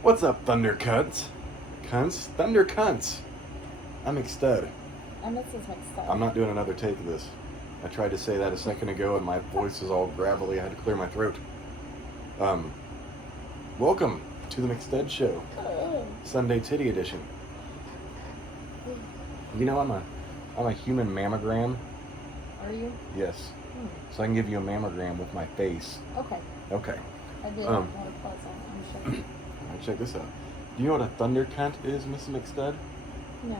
What's up, Thunder Cunts? Thunder Cunts. I'm McStud. I'm Mrs. McStud's. I'm not doing another take of this. I tried to say that a second ago and my voice is all gravelly. I had to clear my throat. Welcome to the McStud Show. Sunday Titty Edition. You know I'm a human mammogram. Are you? Yes. So I can give you a mammogram with my face. Okay. Okay. I did want to pause on. I'm sure. Alright, check this out. Do you know what a thunder cunt is, Mrs. McStud? No.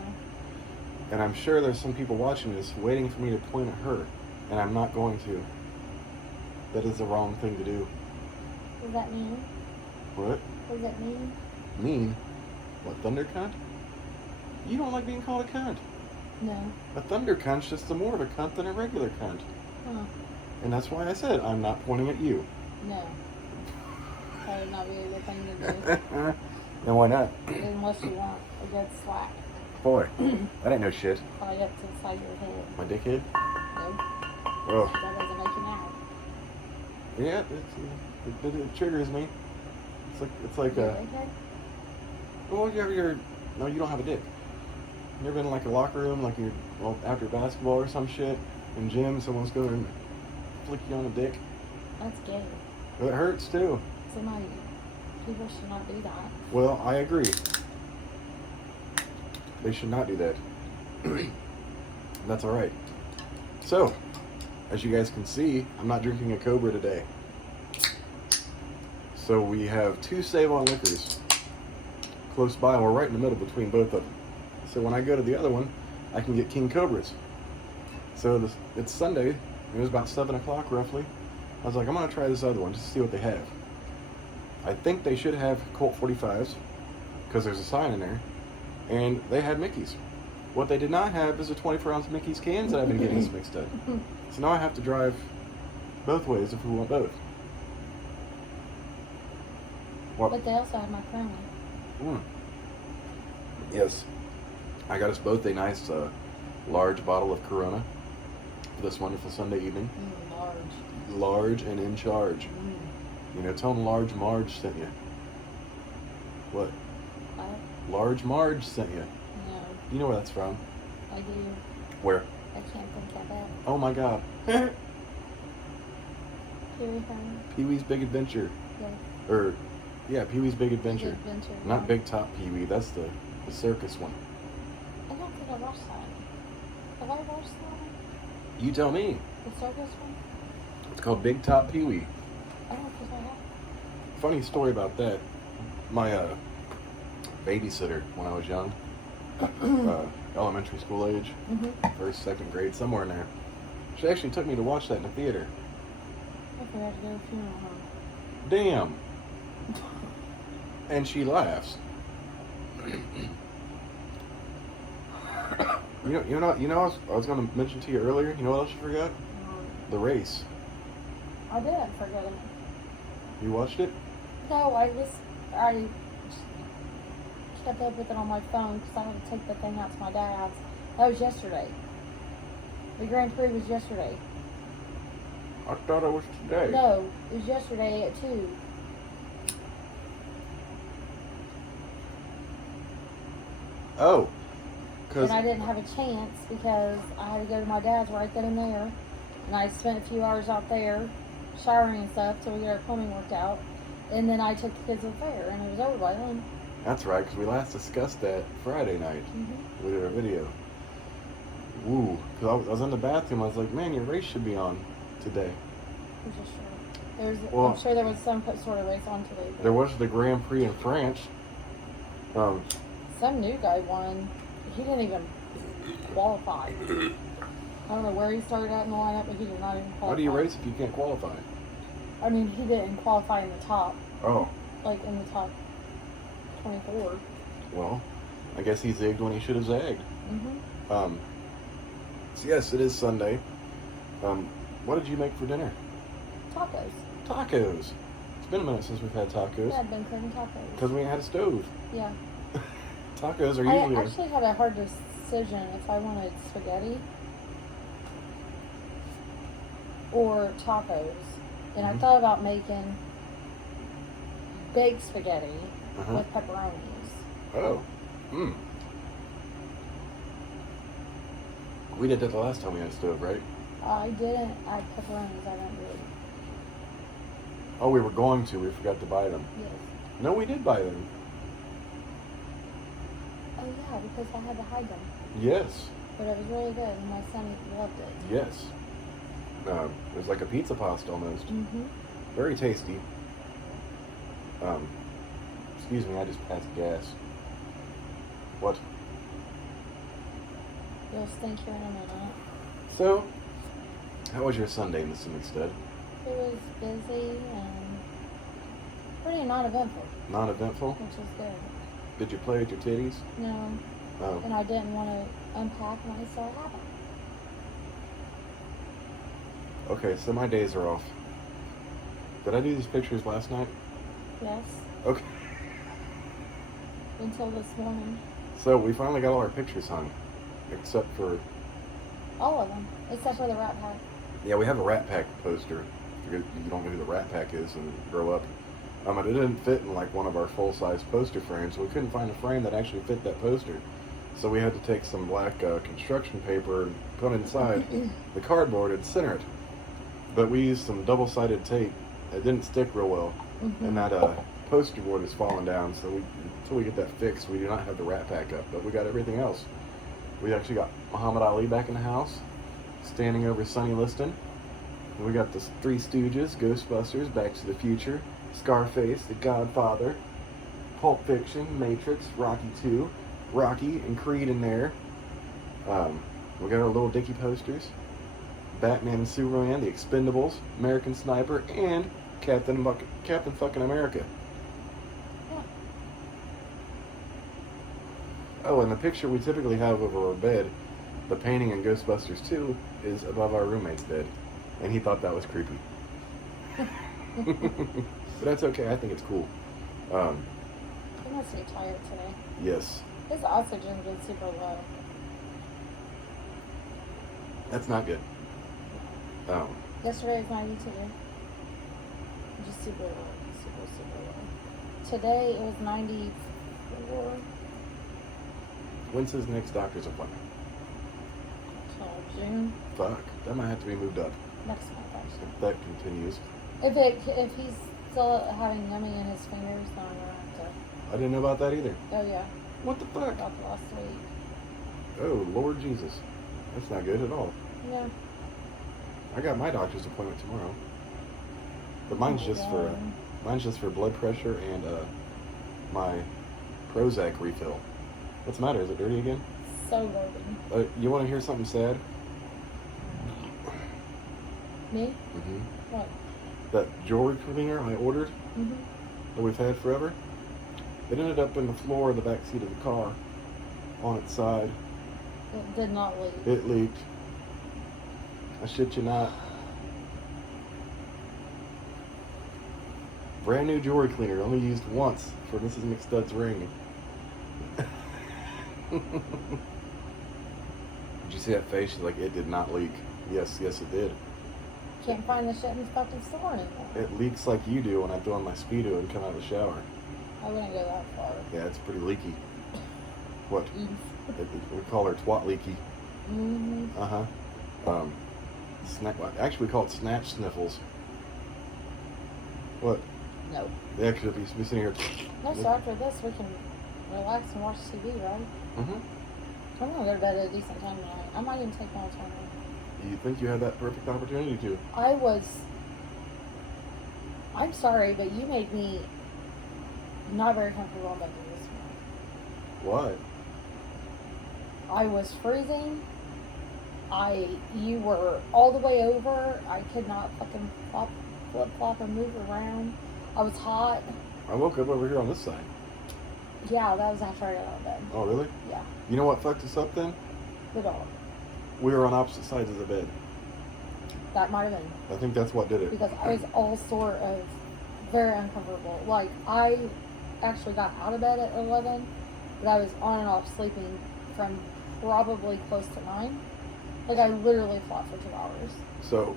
And I'm sure there's some people watching this waiting for me to point at her, and I'm not going to. That is the wrong thing to do. Does that mean? What? What does that mean? Mean? What, thunder cunt? You don't like being called a cunt. No. A thunder cunt's just more of a cunt than a regular cunt. Huh. And that's why I said I'm not pointing at you. No. That would not be a good thing to do. Then why not? Unless you want a good slap. Boy, that ain't no shit. Probably up to the side of your head. My dickhead? No. Oh. That doesn't make you mad. Yeah, it triggers me. It's like Your a. dickhead? Well, no, you don't have a dick. You ever been in like a locker room, like after basketball or some shit, in gym, someone's going to flick you on the dick? That's gay. It hurts too. People should not do that. Well, I agree. They should not do that. That's alright. So, as you guys can see, I'm not drinking a Cobra today. So we have two Save-On liquors close by, and we're right in the middle between both of them. So when I go to the other one, I can get King Cobras. So it's Sunday. It was about 7 o'clock roughly. I was like, I'm going to try this other one just to see what they have. I think they should have Colt 45s because there's a sign in there. And they had Mickey's. What they did not have is the 24-ounce Mickey's cans that I've been getting mixed up. So now I have to drive both ways if we want both. What? But they also have macaroni. Yes. I got us both a nice large bottle of Corona for this wonderful Sunday evening. Large. Large and in charge. You know, tell them Large Marge sent you. What? Large Marge sent you. No. You know where that's from? I do. Where? I can't think of it. Oh my God. Pee-wee's Big Adventure. Yes. Yeah, Pee-wee's Big Adventure. Big Adventure. Not Big Top Pee-wee. That's the circus one. I don't think I watched that. Have I watched that one? You tell me. The circus one? It's called Big Top Pee-wee. I don't think I have. Funny story about that. My babysitter when I was young, elementary school age, first, second grade, somewhere in there. She actually took me to watch that in the theater. I forgot to go to a funeral home. Damn. And she laughs. You know, I was going to mention to you earlier. You know what else you forgot? The race. I did forget it. You watched it? No, I kept up with it on my phone because I had to take the thing out to my dad's. That was yesterday. The Grand Prix was yesterday. I thought it was today. No, it was yesterday at 2. Oh. And I didn't have a chance because I had to go to my dad's right then and there. And I spent a few hours out there showering and stuff till we get our plumbing worked out. And then I took the kids to the fair and it was over by then. That's right, because we last discussed that Friday night. We did a video. Woo. Because I was in the bathroom. I was like, man, your race should be on today. I'm sure there was some sort of race on today. There was the Grand Prix in France. Some new guy won. He didn't even qualify. I don't know where he started out in the lineup, but he did not even qualify. How do you race if you can't qualify? I mean, he didn't qualify in the top. Oh. Like in the top 24. Well, I guess he zigged when he should have zagged. So yes, it is Sunday. What did you make for dinner? Tacos. Tacos. It's been a minute since we've had tacos. Yeah, I've been cooking tacos. Because we ain't had a stove. Yeah. Tacos are usually... I actually had a hard decision if I wanted spaghetti or tacos. And I thought about making baked spaghetti with pepperonis. Oh. We did that the last time we had a stove, right? I didn't add pepperonis. I didn't really. Oh, we were going to. We forgot to buy them. Yes. No, we did buy them. Oh yeah, because I had to hide them. Yes. But it was really good, and my son loved it. Yes. It was like a pizza pasta almost. Mm-hmm. Very tasty. Excuse me, I just passed gas. What? You'll stink here in a minute. So, how was your Sunday, Mrs. McStud? It was busy and pretty non-eventful, Non-eventful? which was good. Did you play with your titties? No, Oh. and I didn't want to unpack, and I saw it happen. Okay, so my days are off. Did I do these pictures last night? Yes, Okay. until this morning. So we finally got all our pictures hung, except for, All of them, except for the Rat Pack. yeah, we have a Rat Pack poster. If you don't know who the Rat Pack is and grow up. But it didn't fit in like one of our full-size poster frames, so we couldn't find a frame that actually fit that poster. So we had to take some black construction paper and put inside the cardboard and center it. But we used some double-sided tape. It didn't stick real well, and that poster board is falling down. So until we get that fixed, we do not have the Rat Pack up. But we got everything else. We actually got Muhammad Ali back in the house, standing over Sonny Liston. And we got the Three Stooges, Ghostbusters, Back to the Future, Scarface, The Godfather, Pulp Fiction, Matrix, Rocky 2, Rocky and Creed in there. We got our little Dickie posters, Batman and Superman, The Expendables, American Sniper, and Captain fucking America. Yeah. Oh, and the picture we typically have over our bed, the painting in Ghostbusters 2, is above our roommate's bed. And he thought that was creepy. But that's okay, I think it's cool. I must be tired today. Yes. His oxygen's been super low. That's not good. Yesterday was 92. Just super low. Super low. Today it was 94. When's his next doctor's appointment? Till June. Fuck, that might have to be moved up. Next month, actually. If that continues. If he's still having yummy in his fingers, then I'm gonna have to. I didn't know about that either. Oh yeah. What the fuck? About the last week. Oh, Lord Jesus. That's not good at all. Yeah. I got my doctor's appointment tomorrow. But mine's just for blood pressure and my Prozac refill. What's the matter? Is it dirty again? So loaded. You want to hear something sad? Me? Mm-hmm. What? That jewelry cleaner I ordered Mm-hmm. that we've had forever, it ended up in the floor of the back seat of the car on its side. It did not leak. It leaked. I shit you not. Brand new jewelry cleaner, only used once for Mrs. McStud's ring. Did you see that face? She's like, it did not leak. Yes, it did. Can't find the shit in the fucking store anymore. It leaks like you do when I throw on my Speedo and come out of the shower. I wouldn't go that far. Yeah, it's pretty leaky. What? Oof. We call her twat leaky. Mm-hmm. Uh-huh. Actually, we call it snatch sniffles. What? No. They actually be sitting here. No, so after this, we can relax and watch TV, right? Mm-hmm. I'm gonna go to bed at a decent time tonight. I might even take my time. You think you had that perfect opportunity to? I'm sorry, but you made me not very comfortable in bed this morning. Why? I was freezing. You were all the way over. I could not fucking flip-flop and move around. I was hot. I woke up over here on this side. Yeah, that was after I got out of bed. Oh, really? Yeah, You know what fucked us up then? the dog. We were on opposite sides of the bed. That might have been. I think that's what did it. Because I was all sort of very uncomfortable. Like, I actually got out of bed at 11, but I was on and off sleeping from probably close to 9. Like, I literally fought for 2 hours. So,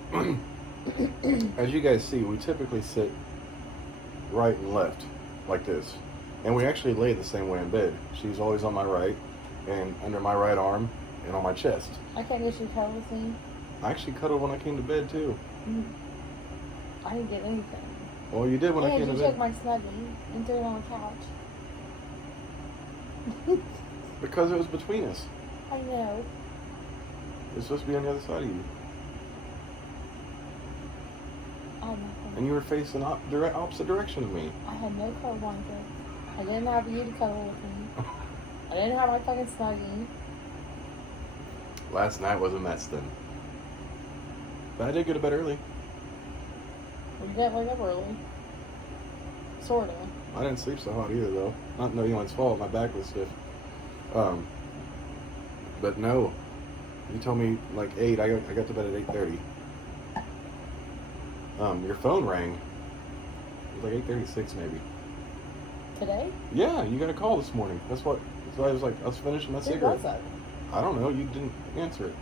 as you guys see, we typically sit right and left, like this. And we actually lay the same way in bed. She's always on my right, and under my right arm, and on my chest. I can't get you to cuddle with me. I actually cuddled when I came to bed too. I didn't get anything. Well, you did when I And came to you bed. took my Snuggie and threw it on the couch. Because it was between us. I know. It was supposed to be on the other side of you. I had nothing. And you were facing direct opposite direction of me. I had no cuddle blanket. I didn't have you to cuddle with me. I didn't have my fucking Snuggie. Last night wasn't that thin. But I did go to bed early. We didn't wake up early. Sorta. I didn't sleep so hot either, though. Not no anyone's fault. My back was stiff. But no. You told me like 8. I got to bed at 8:30. Your phone rang. It was like 8:36 maybe. Today? Yeah, you got a call this morning. That's why I was like, I was finishing my Who cigarette. was that? I don't know. You didn't answer it.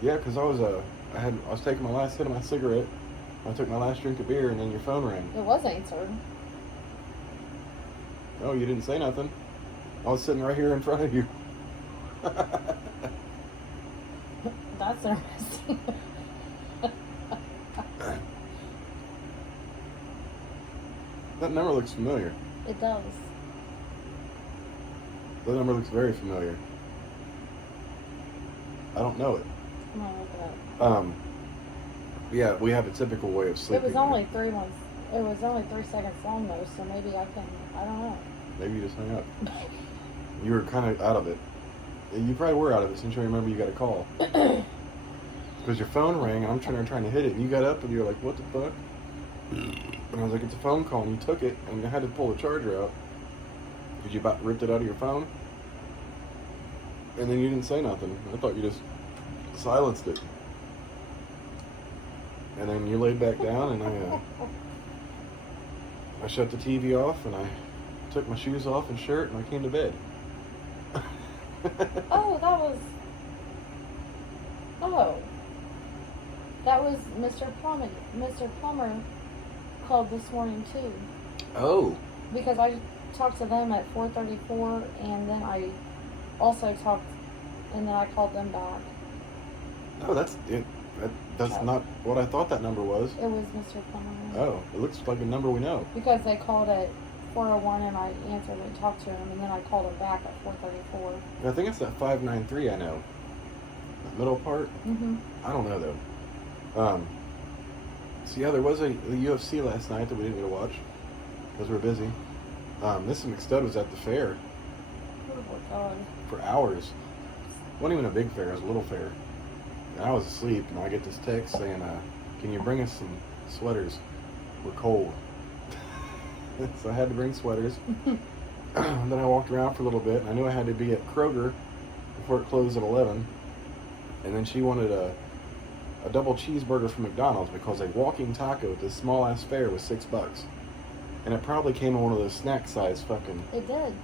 Yeah, because I was taking my last hit of my cigarette. I took my last drink of beer, and then your phone rang. It was answered. Oh, you didn't say nothing. I was sitting right here in front of you. That's interesting. That number looks familiar. It does. That number looks very familiar. I don't know it. I'm gonna look it up. Yeah, we have a typical way of sleeping. It was only 3 months. It was only 3 seconds long though, so maybe I don't know. Maybe you just hung up. You were kind of out of it. You probably were out of it since you remember you got a call. Because your phone rang, and I'm trying to hit it, and you got up, and you're like, what the fuck? And I was like, it's a phone call, and you took it, and I had to pull the charger out. Because you about ripped it out of your phone. And then you didn't say nothing. I thought you just silenced it. And then you laid back down, and I shut the TV off, and I took my shoes off and shirt, and I came to bed. Oh, that was Mr. Plummer. Mr. Plummer called this morning too. Oh. Because I talked to them at 4:34, and then I also talked, and then I called them back. No, that's it. That's not what I thought that number was. It was Mr. Plummer. Oh, it looks like a number we know. Because they called at 4:01, and I answered and talked to him, and then I called him back at 4:34. I think it's that 593 I know. That middle part? Mm-hmm. I don't know, though. So, yeah, there was a UFC last night that we didn't get to watch because we were busy. Mrs. McStud was at the fair Oh, God. for hours. It wasn't even a big fair, it was a little fair. And I was asleep, and I get this text saying, can you bring us some sweaters? We're cold. So I had to bring sweaters. And then I walked around for a little bit, and I knew I had to be at Kroger before it closed at 11. And then she wanted a double cheeseburger from McDonald's because a walking taco at this small ass fair was $6. And it probably came in one of those snack size fucking. It did.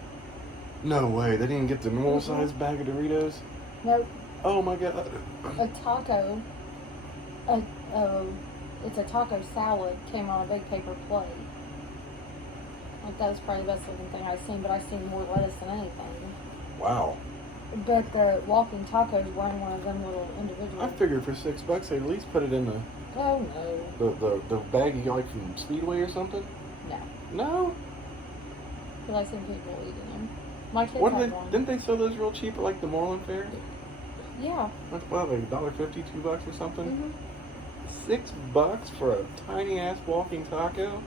No way, they didn't get the normal size bag of Doritos? Nope. Oh my god. A taco. It's a taco salad came on a big paper plate. Like that was probably the best looking thing I've seen, but I've seen more lettuce than anything. Wow. But the walking tacos were in one of them little individual. I figured for $6 they'd at least put it in the Oh no. the bag you got like from Speedway or something? No. No? Because I've seen people eating them. My kids What had one. didn't they sell those real cheap at like the Moreland Fair? Yeah. Like what, like $1.50, $2 or something? Mm-hmm. $6 for a tiny ass walking taco?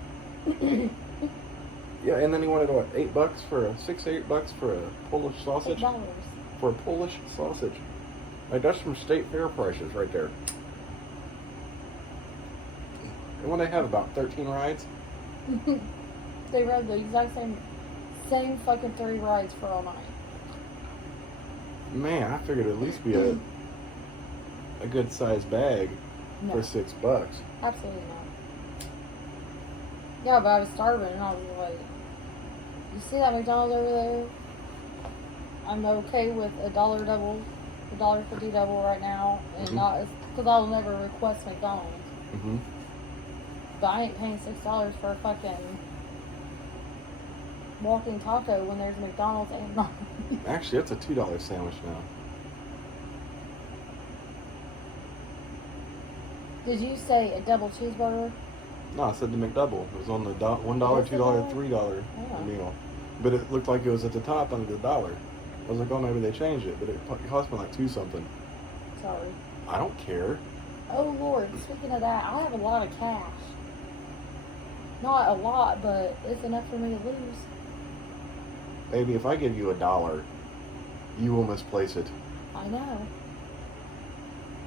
Yeah, and then he wanted what, $8 for a $6 to $8 for a Polish sausage? $8. For a Polish sausage. Like that's from state fair prices right there. And when they have about 13 rides? They rode the exact same fucking 3 rides for all night. Man, I figured it'd at least be a good sized bag No. for $6. Absolutely not. Yeah, but I was starving and I was like, you see that McDonald's over there? I'm okay with $1 double, $1.50 double right now, and not because I'll never request McDonald's. Mm-hmm. But I ain't paying $6 for a fucking walking taco when there's McDonald's and not. Actually, it's a $2 sandwich now. Did you say a double cheeseburger? No, I said the McDouble. It was on the $1, What's the $2, dollar? $3 Oh. meal. But it looked like it was at the top under the dollar. I was like, oh, maybe they changed it. But it cost me like $2 something. Sorry. I don't care. Oh Lord, speaking of that, I have a lot of cash. Not a lot, but it's enough for me to lose. Baby, if I give you $1, you will misplace it. I know.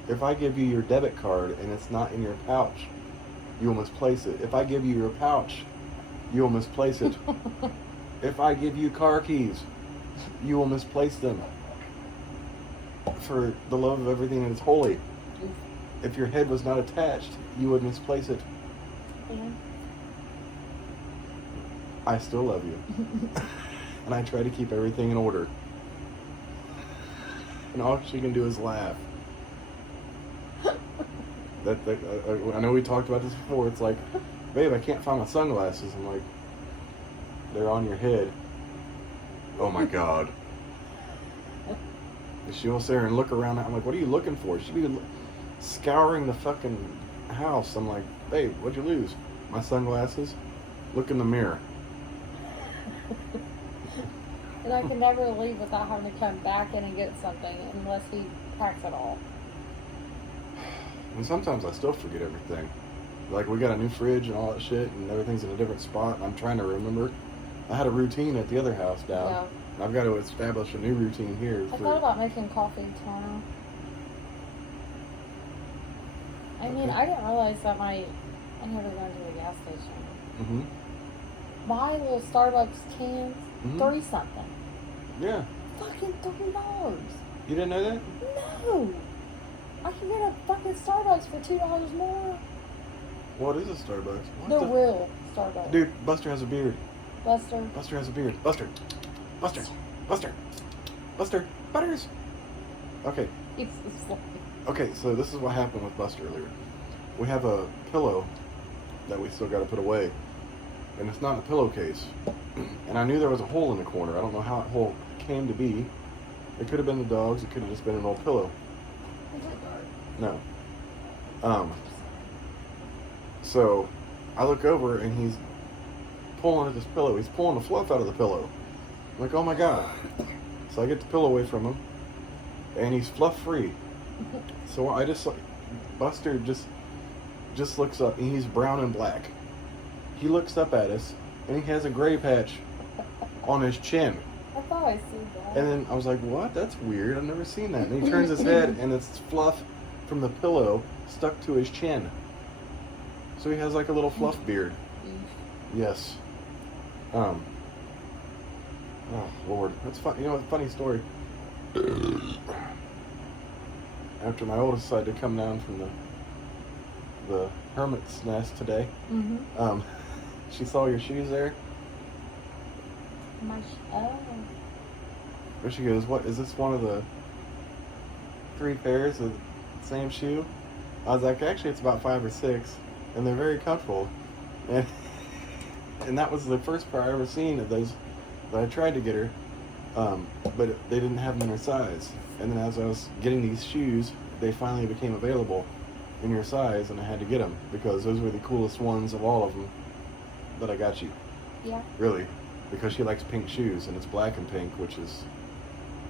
If I give you your debit card and it's not in your pouch, you will misplace it. If I give you your pouch, you will misplace it. If I give you car keys, you will misplace them. For the love of everything that is holy. If your head was not attached, you would misplace it. Yeah. I still love you. And I try to keep everything in order. And all she can do is laugh. I know we talked about this before. It's like, babe, I can't find my sunglasses. I'm like, they're on your head. Oh my God. And she'll sit there and look around. I'm like, what are you looking for? She'd be scouring the fucking house. I'm like, babe, what'd you lose? My sunglasses? Look in the mirror. And I can never leave without having to come back in and get something unless he packs it all. And sometimes I still forget everything. Like, we got a new fridge and all that shit, and everything's in a different spot. I'm trying to remember. I had a routine at the other house down. Yeah. And I've got to establish a new routine here. I thought about making coffee tomorrow. I mean, I didn't realize that I never gone to the gas station. Mm-hmm. My little Starbucks cans, Mhm. 30 something. Yeah. Fucking $3. You didn't know that? No! I can get a fucking Starbucks for $2 more. What is a Starbucks? What The the? real Starbucks. Dude, Buster has a beard. Buster. Buster has a beard. Buster. Buster. Buster. Buster. Butters. Okay. It's like, Okay, so this is what happened with Buster earlier. We have a pillow that we still got to put away. And it's not a pillowcase. And I knew there was a hole in the corner. I don't know how that hole came to be. It could have been the dogs. It could have just been an old pillow. No. So I look over and he's pulling at this pillow. He's pulling the fluff out of the pillow. I'm like, oh my God. So I get the pillow away from him and he's fluff free. So I just like, Buster just looks up and he's brown and black. He looks up at us and he has a gray patch on his chin. I thought I seen that. And then I was like, what? That's weird. I've never seen that. And he turns his head and it's fluff from the pillow stuck to his chin. So he has like a little fluff beard. Yes. Oh Lord, that's fun. You know, it's a funny story. After my oldest decided to come down from the hermit's nest today, Mm-hmm. she saw your shoes there. Oh. Where she goes, what is this? One of the 3 pairs of the same shoe? I was like, actually, it's about 5 or 6, and they're very comfortable. And that was the first pair I ever seen of those that I tried to get her, but they didn't have them in her size. And then as I was getting these shoes, they finally became available in your size, and I had to get them because those were the coolest ones of all of them that I got you. Yeah. Really, because she likes pink shoes, and it's black and pink, which is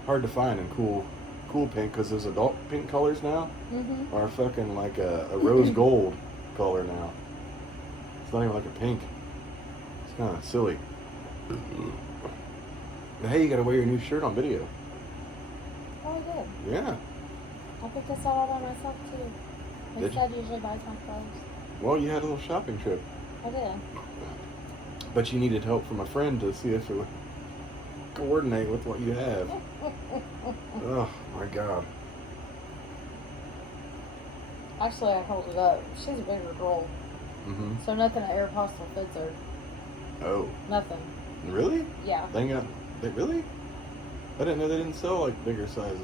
hard to find in cool pink because those adult pink colors now Mm-hmm. are fucking like a rose gold color now. It's not even like a pink. It's kind of silly. But hey, you gotta wear your new shirt on video. Oh, I did. Yeah. I picked this all out by myself too. Did you? McStud's usually buys my clothes. Well, you had a little shopping trip, I did. but you needed help from a friend to see if it would coordinate with what you have. Oh my God. Actually, I held it up. She's a bigger girl, Mm-hmm. so nothing at Aeropostale fits her. Oh, Nothing. really? Yeah. They really? I didn't know they didn't sell like bigger sizes.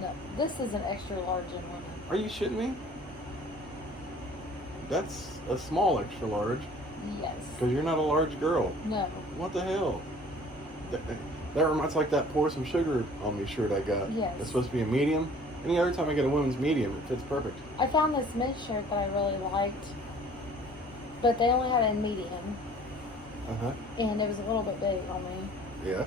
No. This is an extra large in women. Are you shitting me? That's a small extra large. Yes. Because you're not a large girl. No. What the hell? That's like that pour some sugar on me shirt I got. Yes. It's supposed to be a medium. Any other time I get a women's medium, it fits perfect. I found this men's shirt that I really liked, but they only had it in medium. Uh-huh. And it was a little bit big on me. Yeah.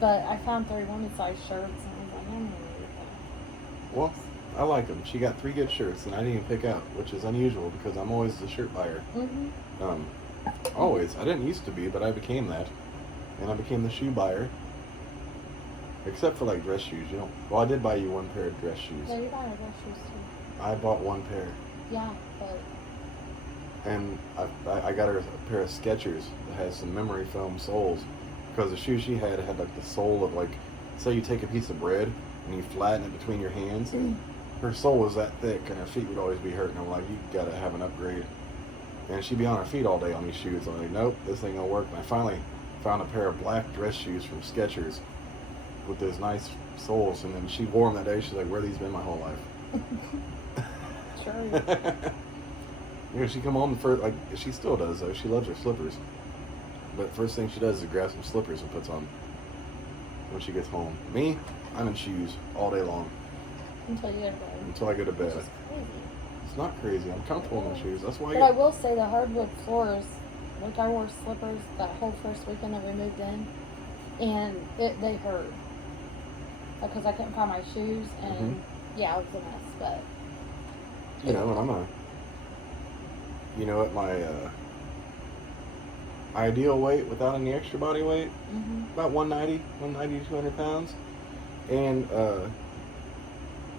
But I found 3 women's size shirts, and I was like, I'm going to get that. Well, I like them. She got 3 good shirts, and I didn't even pick out, which is unusual because I'm always the shirt buyer. Mm-hmm. Always. I didn't used to be, but I became that. And I became the shoe buyer. Except for like dress shoes, you know. Well, I did buy you 1 pair of dress shoes. Yeah, you buy my dress shoes too. I bought 1 pair. Yeah, but... And I got her a pair of Skechers that has some memory foam soles. Because the shoe she had like the sole of like, say you take a piece of bread and you flatten it between your hands. Her sole was that thick and her feet would always be hurting. I'm like, you gotta have an upgrade. And she'd be on her feet all day on these shoes. I'm like, nope, this ain't gonna work. And I finally found a pair of black dress shoes from Skechers with those nice soles. And then she wore them that day. She's like, where have these been my whole life? Sure. You know, she come home first, like she still does though. She loves her slippers. But first thing she does is grab some slippers and puts on when she gets home. Me, I'm in shoes all day long. Until you go to bed. Until I go to bed. Which is crazy. It's not crazy. I'm comfortable in my shoes. That's why. But I will say the hardwood floors, like I wore slippers that whole first weekend that we moved in, and they hurt. Because I couldn't find my shoes, and yeah, it was a mess, but... You know, and you know what, my ideal weight without any extra body weight, about 190 to 200 pounds. And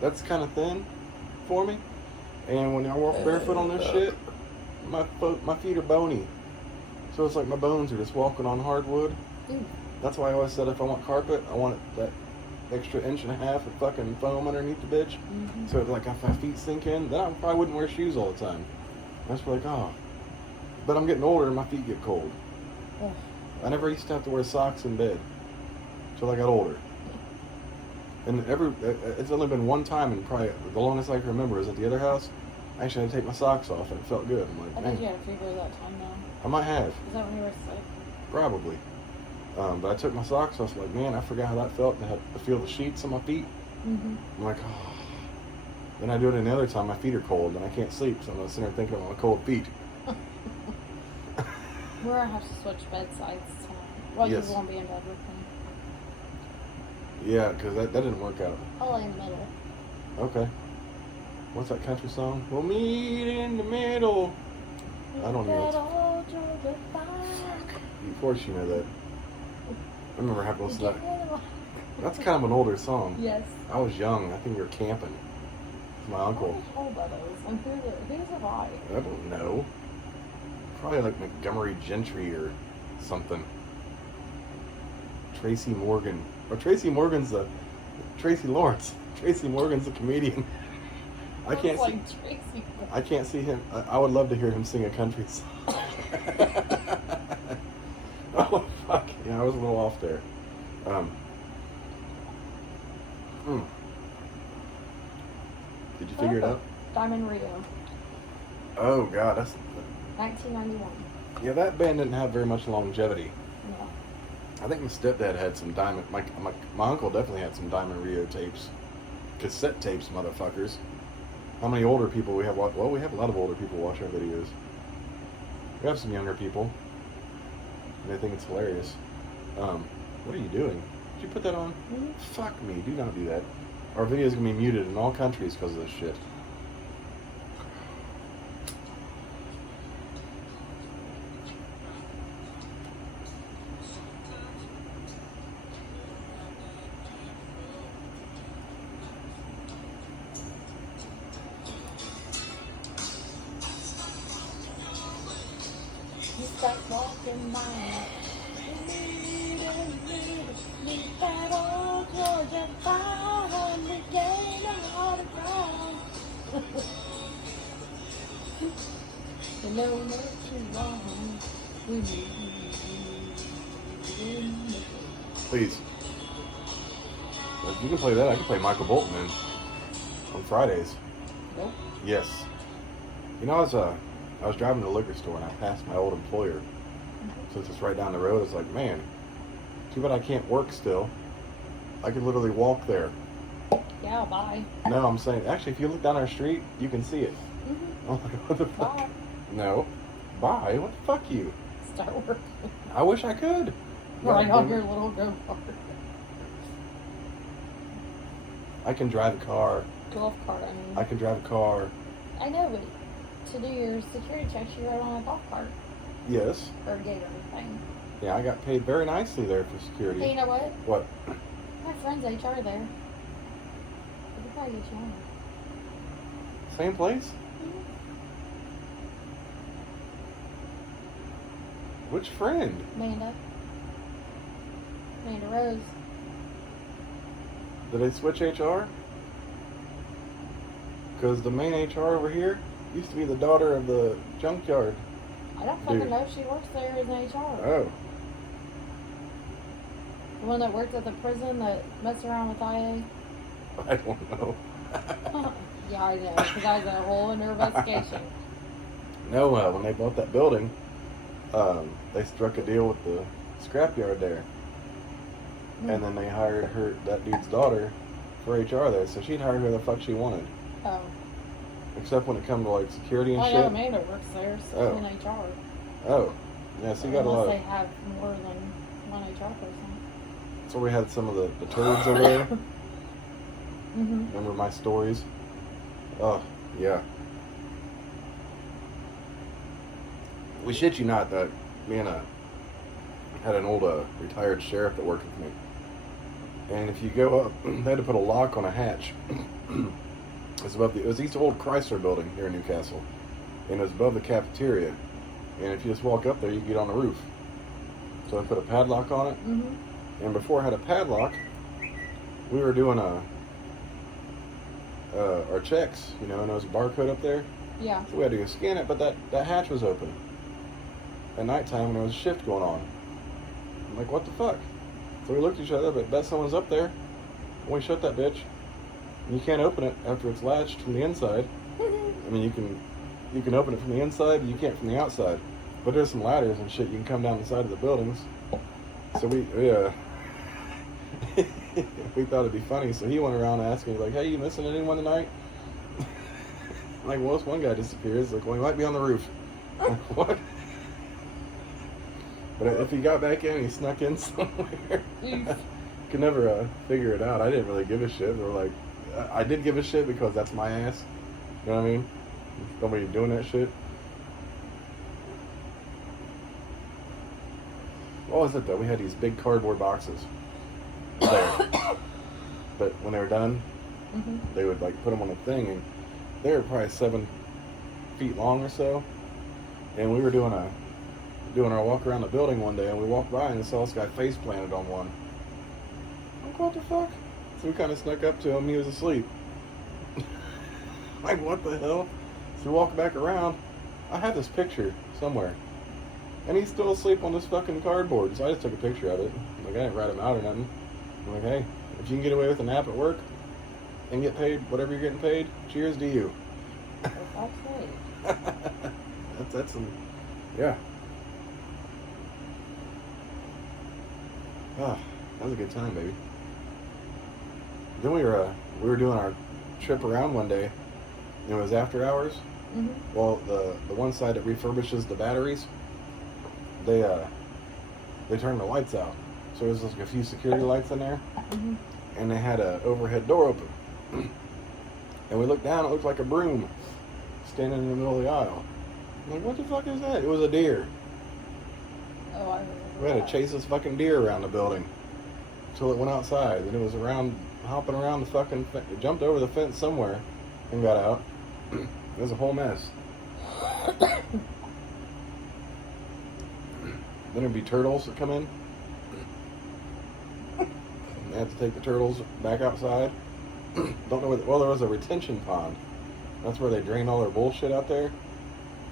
that's kind of thin for me. And when I walk barefoot on this shit, my feet are bony. So it's like my bones are just walking on hardwood. That's why I always said if I want carpet, I want that extra 1.5 inches of fucking foam underneath the bitch. So like if my feet sink in, then I probably wouldn't wear shoes all the time. That's like, oh. But I'm getting older and my feet get cold. I never used to have to wear socks in bed until I got older. And it's only been one time, and probably the longest I can remember is at the other house. I actually had to take my socks off and it felt good. I'm like, I man. think you had a fever that time now. I might have. Is that when you were sick? Probably. But I took my socks off, like, man, I forgot how that felt to feel the sheets on my feet. I'm like, oh. Then I do it another time, my feet are cold and I can't sleep, so I'm sitting there thinking about my cold feet. We're going to have to switch bedsides tonight. Well, Yes. you won't be in bed with me. Yeah, because that didn't work out. I'll lay in the middle. Okay. What's that country song? We'll meet in the middle. I don't know. Of course you know that. I remember having to listen to that. That's kind of an older song. Yes. I was young. I think we were camping with my uncle. How old are those? And who's alive? I don't know. Probably like Montgomery Gentry or something. Tracy Morgan. Or Tracy Morgan's Tracy Lawrence. Tracy Morgan's a comedian. I can't see. Tracy. I can't see him. I would love to hear him sing a country song. Oh fuck! Yeah, I was a little off there. Did you figure it out? Diamond Rio, Oh god, that's 1991. yeah. That band didn't have very much longevity. No. I think my stepdad had some Diamond. My uncle definitely had some Diamond Rio tapes, cassette tapes, motherfuckers. How many older people we have? Well, we have a lot of older people watch our videos. We have some younger people. And they think it's hilarious. What are you doing? Did you put that on? Fuck me, do not do that. Our video's gonna be muted in all countries because of this shit. You start walking mine. Meet that old Georgia fire and we gain a lot of ground. You know not too long. We need Please. If you can play that, I can play Michael Bolton on Fridays. Nope. Yes. You know, I was driving to the liquor store and I passed my old employer. Since it's right down the road, it's like, man, Too bad I can't work still. I could literally walk there. Yeah, bye. No, I'm saying, actually, if you look down our street, you can see it. Mm-hmm. I'm like, what the fuck? Bye. No. Bye? What the fuck you? Start working. I wish I could. Right God on damn your it. little go-kart. I can drive a car. Golf cart, I mean. I can drive a car. I know, but to do your security checks, you ride on a golf cart. Yes. Or a gator thing. Yeah, I got paid very nicely there for security. Hey, you know what? What? My friend's HR there. We could probably get you on. Same place? Mm-hmm. Which friend? Amanda Rose. Did they switch HR? Because the main HR over here used to be the daughter of the junkyard. I don't fucking Dude. know if she works there as an HR. Oh. The one that worked at the prison that messed around with IA. I don't know. Yeah, I know, because I was in a whole under investigation. No, when they bought that building, they struck a deal with the scrapyard there. And then they hired that dude's daughter, for HR there. So she'd hire who the fuck she wanted. Oh. Except when it come to like security and I shit. know Amanda works there, so in HR. Oh. Yeah, so you got a lot Unless of... they have more than one HR person. So we had some of the turds over there. Mm-hmm. Remember my stories? Oh, yeah. We shit you not that me and had an old retired sheriff that worked with me. And if you go up, they had to put a lock on a hatch. It was the old Chrysler building here in Newcastle. And it was above the cafeteria. And if you just walk up there, you can get on the roof. So I put a padlock on it. Mm-hmm. And before I had a padlock, we were doing our checks, and there was a barcode up there. Yeah. So we had to go scan it, but that hatch was open. At nighttime when there was a shift going on. I'm like, what the fuck? So we looked at each other, but bet someone's up there. And we shut that bitch. And you can't open it after it's latched from the inside. I mean, you can open it from the inside, but you can't from the outside. But there's some ladders and shit. You can come down the side of the buildings. So we thought it'd be funny. So he went around asking, like, hey, you missing anyone tonight? Like, well, this one guy disappears. Like, well, he might be on the roof. Like, what? But if he got back in, he snuck in somewhere. Could never figure it out. I didn't really give a shit. They were like, I did give a shit because that's my ass. You know what I mean? Nobody doing that shit. What was it though? We had these big cardboard boxes there. But when they were done, they would like put them on a thing, and they were probably 7 feet long or so. And we were doing our walk around the building one day, and we walked by and saw this guy face planted on one. I'm like, what the fuck? So we kind of snuck up to him. He was asleep. Like, what the hell? So we walked back around. I have this picture somewhere. And he's still asleep on this fucking cardboard. So I just took a picture of it. Like, I didn't write him out or nothing. I'm like, hey, if you can get away with a nap at work and get paid whatever you're getting paid, cheers to you. That's great. that's yeah. Ah, that was a good time, baby. Then we were doing our trip around one day. And it was after hours. Mm-hmm. Well, the one side that refurbishes the batteries, they turned the lights out. So there was like a few security lights in there, and they had a overhead door open. And we looked down, it looked like a broom standing in the middle of the aisle. I'm like, what the fuck is that? It was a deer. Oh, I remember. We had to chase this fucking deer around the building until it went outside, and it was hopping around the fucking, it jumped over the fence somewhere and got out. It was a whole mess. Then there'd be turtles that come in. They had to take the turtles back outside. Don't know where. Well, there was a retention pond. That's where they drained all their bullshit out there,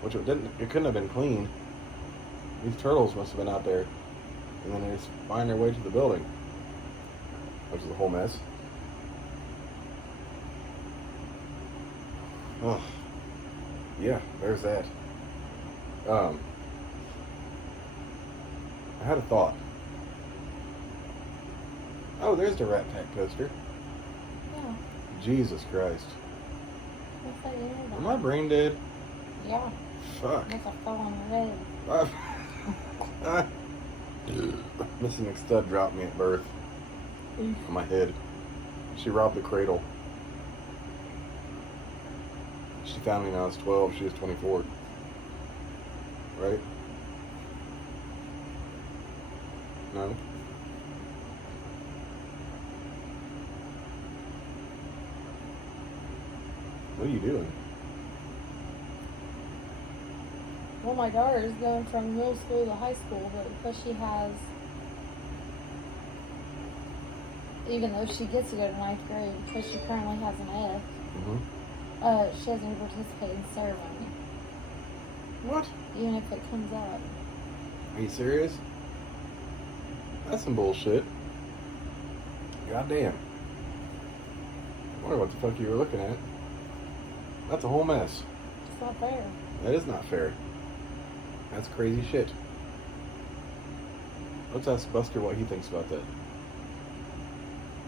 which it couldn't have been clean. These turtles must have been out there, and then they just find their way to the building, which is a whole mess. Oh, yeah, there's that. I had a thought. Oh, there's the Rat Pack poster. Yeah. Jesus Christ. What's that you know Am I brain dead? Yeah. Fuck. That's a fall on your head. Mrs. McStud dropped me at birth on my head. She robbed the cradle. She found me when I was 12. She was 24. Right? No? What are you doing? Well, my daughter is going from middle school to high school, but because she has, even though she gets to go to ninth grade, because she currently has an F, Mm-hmm. she doesn't participate in ceremony, What? even if it comes up. Are you serious? That's some bullshit. Goddamn. I wonder what the fuck you were looking at. That's a whole mess. It's not fair. That is not fair. That's crazy shit. Let's ask Buster what he thinks about that.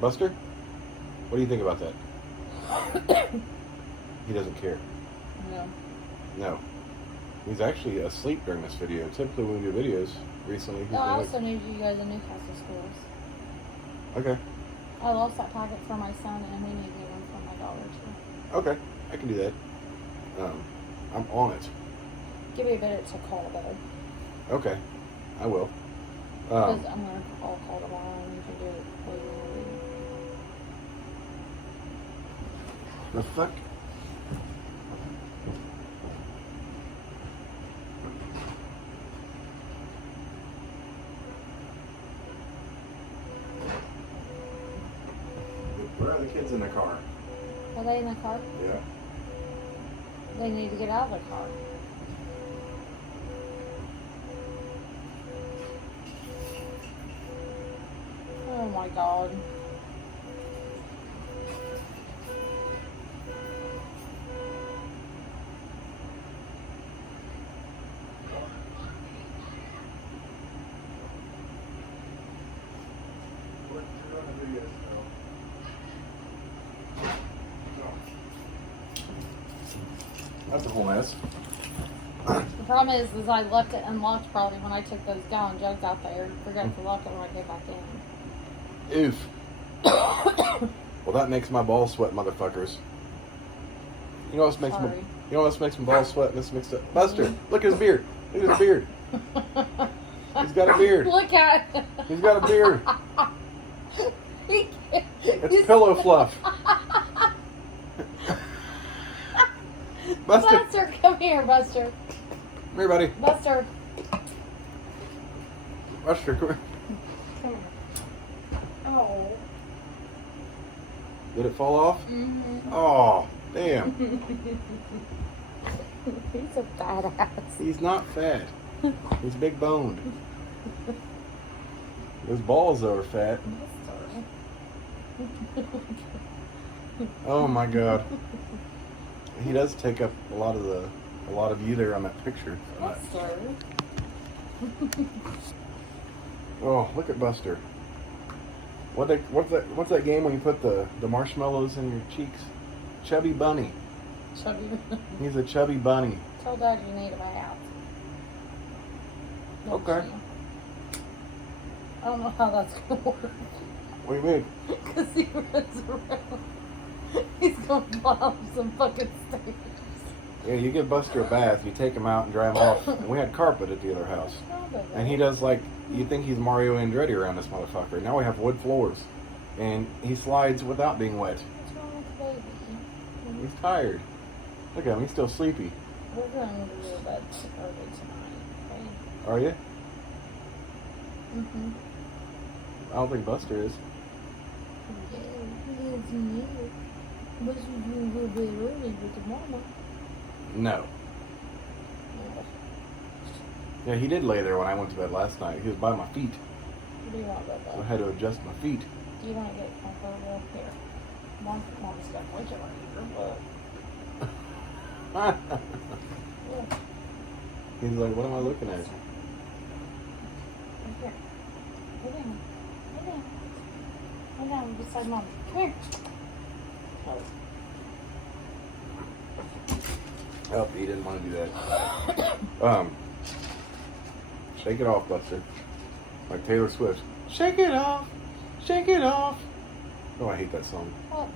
Buster? What do you think about that? He doesn't care. No. No. He's actually asleep during this video. Typically when we do videos recently, he's No, I been also need you to go to the Newcastle schools. Okay. I lost that packet for my son, and we need to get one for my daughter too. Okay. I can do that. I'm on it. Give me a minute to call though. Okay. I will. Because I'm gonna call tomorrow, and you can do it later. The fuck? Where are the kids in the car? Are they in the car? Yeah. They need to get out of the car. Oh my god. That's a whole mess. The problem is I left it unlocked probably when I took those gallon jugs out there. Forgot to lock it when I came back in. Oof. Well, that makes my balls sweat, motherfuckers. You know what makes my Sorry. balls sweat? This mixed up. Buster, look at his beard. Look at his beard. He's got a beard. Look at it. He's got a beard. It's pillow fluff. Buster. Buster, come here, Buster. Come here, buddy. Buster. Buster, come here. Come here. Oh. Did it fall off? Mm-hmm. Oh, damn. He's a badass. He's not fat. He's big boned. Those balls, though, are fat. Oh my god. He does take up a lot of you there on that picture. Buster. Oh, look at Buster. What's that game when you put the marshmallows in your cheeks? Chubby bunny. Chubby. He's a chubby bunny. Tell Dad you need a bath. Okay. I don't know how that's gonna work. What do you mean? Because he runs around. He's gonna climb some fucking stairs. Yeah, you give Buster a bath, you take him out and dry him off. And we had carpet at the other house. And he does you think he's Mario Andretti around this motherfucker. Now we have wood floors. And he slides without being wet. What's wrong with the baby? He's tired. Look at him, he's still sleepy. We're going to do that early tonight, Are you? right? Mm-hmm. I don't think Buster is. Yeah, it's me. But you do a little bit early with the mama. No. Yeah, he did lay there when I went to bed last night. He was by my feet. What do you want about So I that? had to adjust my feet. Do you want to get comfortable here? Mom's got a blanket right here, but yeah. He's like, what am I looking at? Right here. Lay down. Lay down. beside Mom. Come here. Oh, he didn't want to do that. Shake it off, Buster. Like Taylor Swift. Shake it off. Shake it off. Oh, I hate that song. What?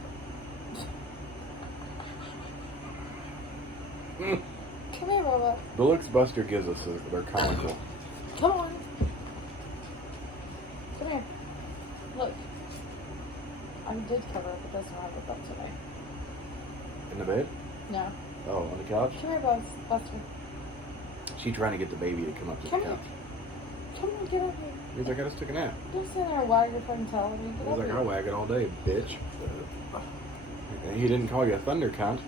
Come here, Robot. The looks Buster gives us, they're comical. Come on. Come here. Look. I did cover up, but doesn't have it up today. In the bed? No. Oh, on the couch? Come here, Buster. She's trying to get the baby to come up to Come the here. couch. Come on, get up here. He's like, I just took a nap. Don't sit there and wag your fucking tail at me. Get He's up like, here. I'll wag it all day, bitch. And he didn't call you a thunder cunt.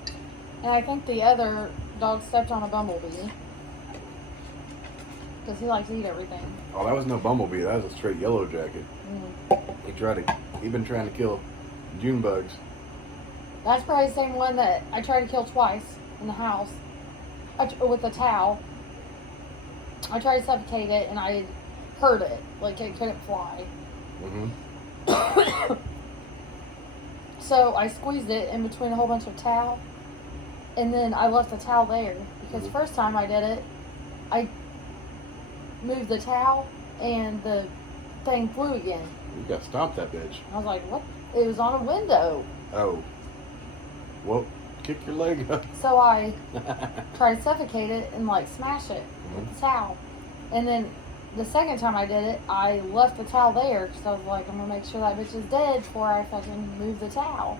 And I think the other dog stepped on a bumblebee. Because he likes to eat everything. Oh, that was no bumblebee. That was a straight yellow jacket. He been trying to kill June bugs. That's probably the same one that I tried to kill twice in the house with a towel. I tried to suffocate it and I hurt it. Like it couldn't fly. Mm-hmm. So I squeezed it in between a whole bunch of towel. And then I left the towel there. Because the first time I did it, I moved the towel and the thing flew again. You got to stomp that bitch. I was like, what? It was on a window. Oh. Well, kick your leg up. So I tried to suffocate it and like smash it with the towel. And then the second time I did it, I left the towel there because I was like, I'm going to make sure that bitch is dead before I fucking move the towel.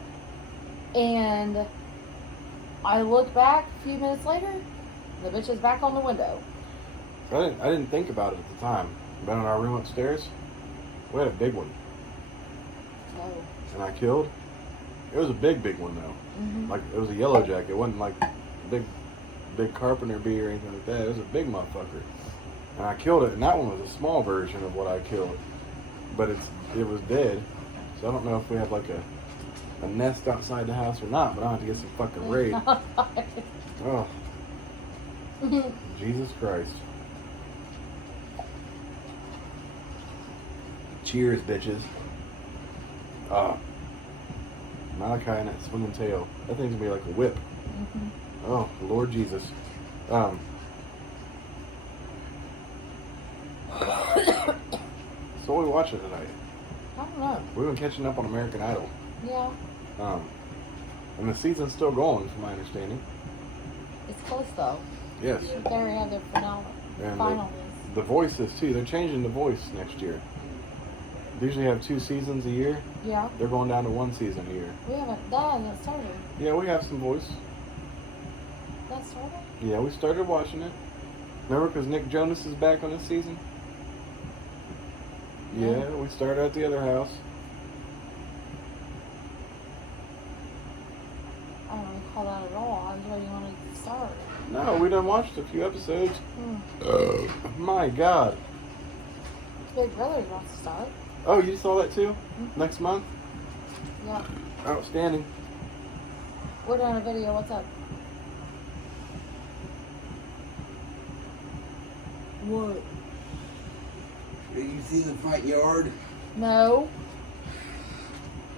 And I looked back a few minutes later, the bitch is back on the window. I didn't think about it at the time. But in our room upstairs, we had a big one. Oh. And I killed. It was a big one though. Mm-hmm. Like it was a yellow jacket. It wasn't like big carpenter bee or anything like that. It was a big motherfucker. And I killed it, and that one was a small version of what I killed. But it was dead. So I don't know if we have like a nest outside the house or not, but I'll have to get some fucking raid. Oh. Jesus Christ. Cheers, bitches. Malachi and that swinging tail. That thing's gonna be like a whip. Mm-hmm. Oh, Lord Jesus. So what are we watching tonight? I don't know. We've been catching up on American Idol. Yeah. And the season's still going, from my understanding. It's close though. Yes. They already have their And finals. the voices too. They're changing the voice next year. They usually have 2 seasons a year. Yeah. They're going down to 1 season a year. We haven't done it started. Yeah, we have some voice. That started? Yeah, we started watching it. Remember, because Nick Jonas is back on this season? Yeah, we started at the other house. I don't recall that at all. I was waiting on it to start. No, we done watched a few episodes. My God. Big Brother wants to start. Oh, you saw that too? Mm-hmm. Next month? Yeah. Outstanding. We're doing a video. What's up? What? Did you see the front yard? No.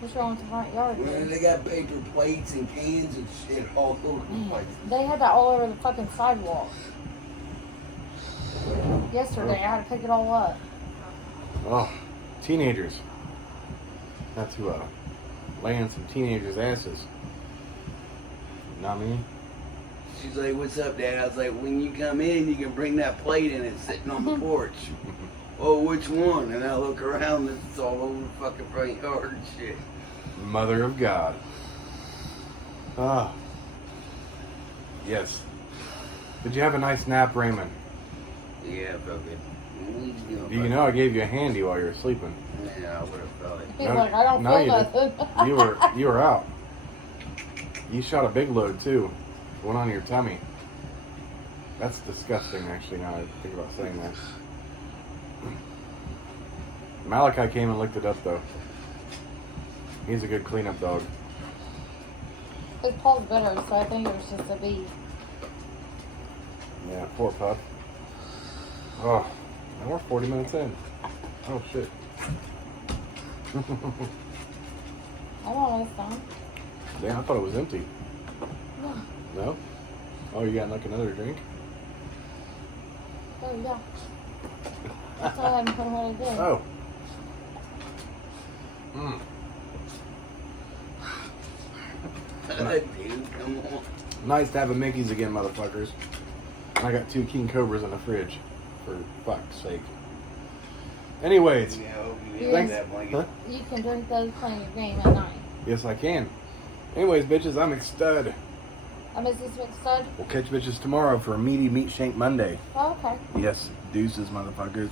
What's wrong with the front yard? Well, dude? they got paper plates and cans and shit all over the Man, place. they had that all over the fucking sidewalk. Yesterday, I had to pick it all up. Oh, teenagers. That's who laying some teenagers' asses. You know what I mean? She's like, what's up, Dad? I was like, when you come in, you can bring that plate in. It's sitting on the porch. Oh, which one? And I look around, and it's all over the fucking front yard and shit. Mother of God. Ah. Yes. Did you have a nice nap, Raymond? Yeah, I felt good. Do you know I gave you a handy while you were sleeping? Yeah, I would have felt it. He's like, I don't no, feel you nothing. You were out. You shot a big load too. Went on your tummy. That's disgusting, actually, now I think about saying that. Malachi came and looked it up, though. He's a good cleanup dog. His paw's better, so I think it was just a bee. Yeah, poor pup. Oh, and we're 40 minutes in. Oh, shit. I'm almost done. Damn, I thought it was empty. Yeah. No? Oh, you got like another drink? Oh, yeah. That's all I haven't put what I did. Oh. Mm. Dude, come on. Nice to have a Mickey's again, motherfuckers. I got 2 King Cobras in the fridge. For fuck's sake. Anyways. Yeah, I hope you Yes. have that blanket. Huh? You can drink those playing your game at night. Yes, I can. Anyways, bitches, I'm McStud. I'm Mrs. McStud. We'll catch bitches tomorrow for a meaty meat shank Monday. Oh, okay. Yes, deuces, motherfuckers.